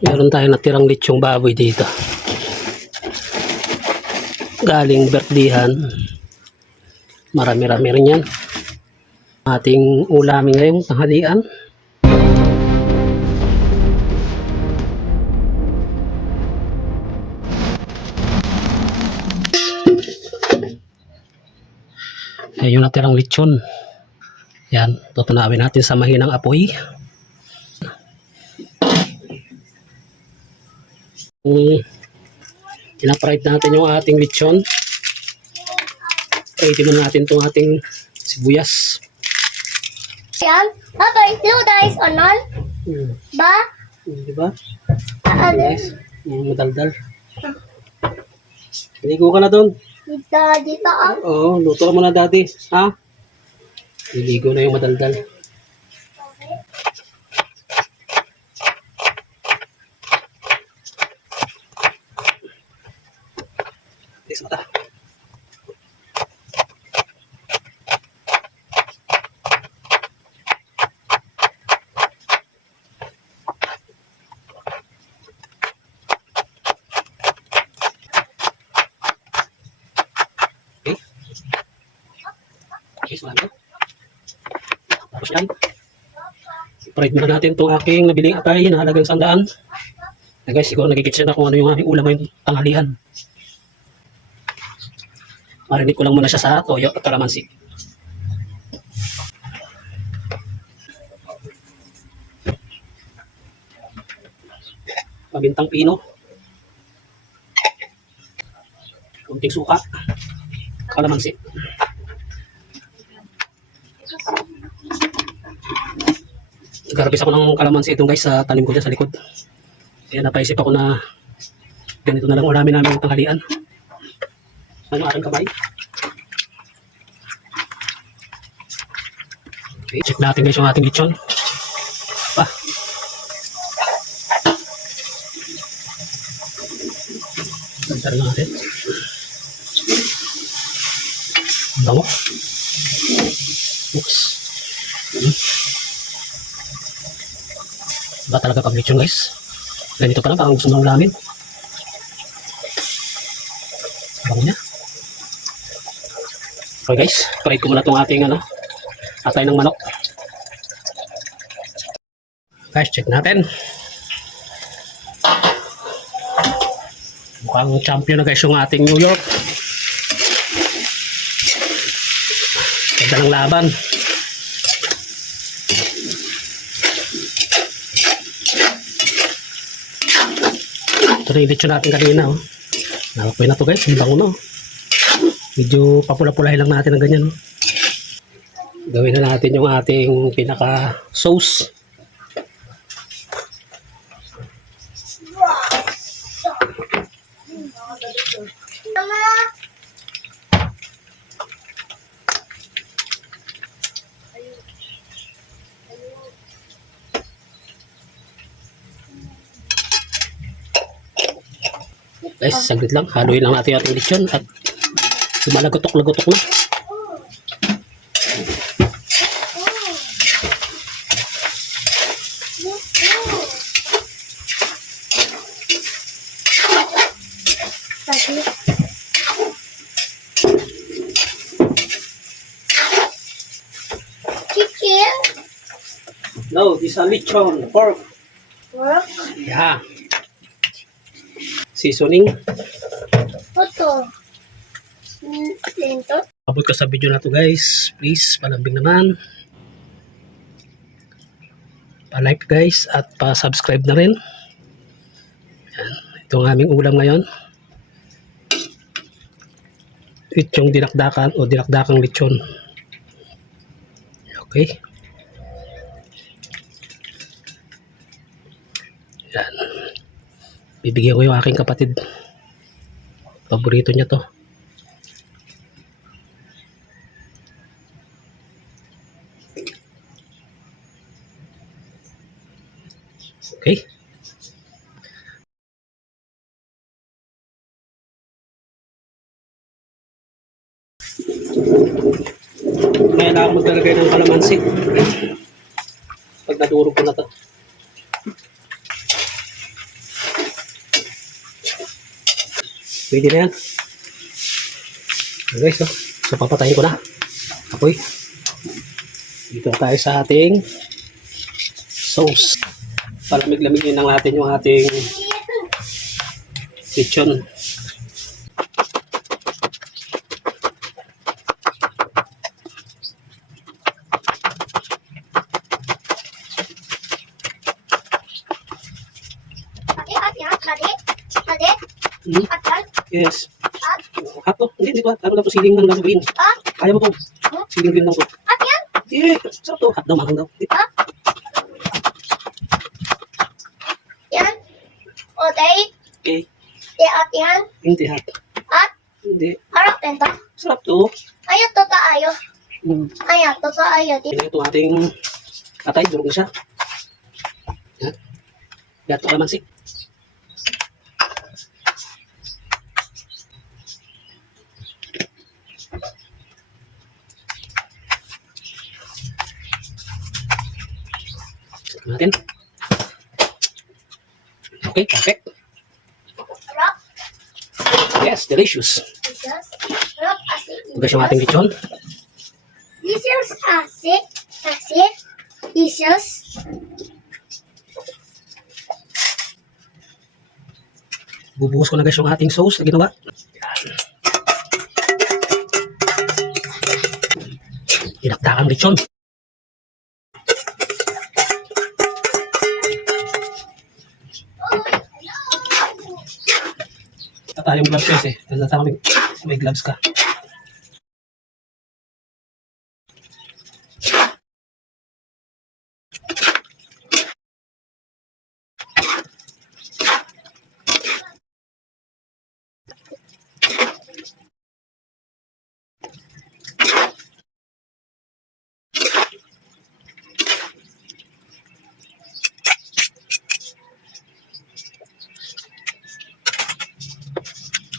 Meron tayong natirang litsyong baboy dito. Galing birthdihan. Marami-rami rin yan. Ating ulamin ngayong tanghalian. Yan yung natirang litsyon. Yan, tutunawin natin sa mahinang apoy. Pinapride natin yung ating litsyon. Pride muna natin itong ating sibuyas. Yan. Papa, slow guys, onon. Ba? Diba? Guys. Madaldal. Ligo ka na doon. Dito ah. Oo, luto ka muna daddy. Ha? Liligo na yung madaldal. Tis mata. Okay. Tis mata. Tapos yan. I-pride muna natin itong aking nabiling atay na halagang 100. Na guys, siguro nagigit siya na kung ano yung aming ulam ngayong tanghalian. Marinig ko lang muna siya sa toyo at kalamansi. Pabintang pino. Kunting suka. Kalamansi. Nagharvest ako ng kalamansi itong guys sa tanim ko dyan sa likod. Kaya napaisip ako na ganito na lang ulamin namin ng tanghalian. Ano aking kamay? Okay, check natin guys yung ating lechon. Pa. Bantar lang natin. Ang bango. Oops. Ba talaga pag lechon guys? Ganito pa lang parang gusto na ulamin. Bango niya. Okay guys, fried ko muna itong ating atay ng manok. Guys, check natin. Mukhang champion na guys yung ating New York. Ganda ng laban. Ito na yung lechon natin kanina. Oh. Nakapoy na to guys, ang bango na. Oh. Medyo papula-pulahin lang natin ng ganyan. No? Gawin na natin yung ating pinaka sauce. Guys, saglit lang. Haluin lang natin yung ating lechon at lumalagotok-lagotok na. Chicken. No, this is a lechon. Pork. Pork. Yeah. Seasoning. Ito. Ito. Abot ka sa video na to guys. Please, palambing naman. Pa-like guys at pa-subscribe na rin. Yan. Ito ang aming ulam ngayon. Lechong dinakdakan o dinakdakang lechon. Okay. Yan. Bibigyan ko yung aking kapatid. Paborito niya to. Okay. Kailangan maglalagay ng kalamansi. Pag nadurog ko na to. Pwede na yan. Okay guys, no? So papatayin ko na. Apoy. Dito tayo sa ating sauce. Palamig-lamigin lang natin yung ating lechon. Hmm? Yes. Hot to? Hindi to. Ano lang to, siling lang green. Kaya mo to. Siling green lang to. Eh, sarap to. Hot daw, mahang daw. Okay. Hindi hot. Hindi. Sarap to. Hmm. Ito itong ating atay. Durog na siya. Yan. Gato kalamansi. Natin. Okay, perfect. Yes, delicious. Guys, yung ating lechon. Bubuhos ko na guys yung ating sauce na ginawa. Dinakdakang lechon. Tayong gloves guys eh. Tama may gloves ka.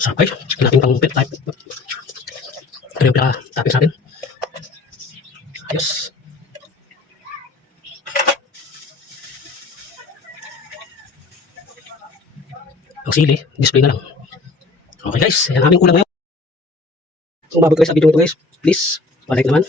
Sarap guys. Chicken natin pang pit type. Ito yung pinaka-toppings natin. Ayos. Ang sili, display na lang. Okay guys, yan aming ulam ngayon. Kung mabag kayo sa video ito guys, please, palike naman.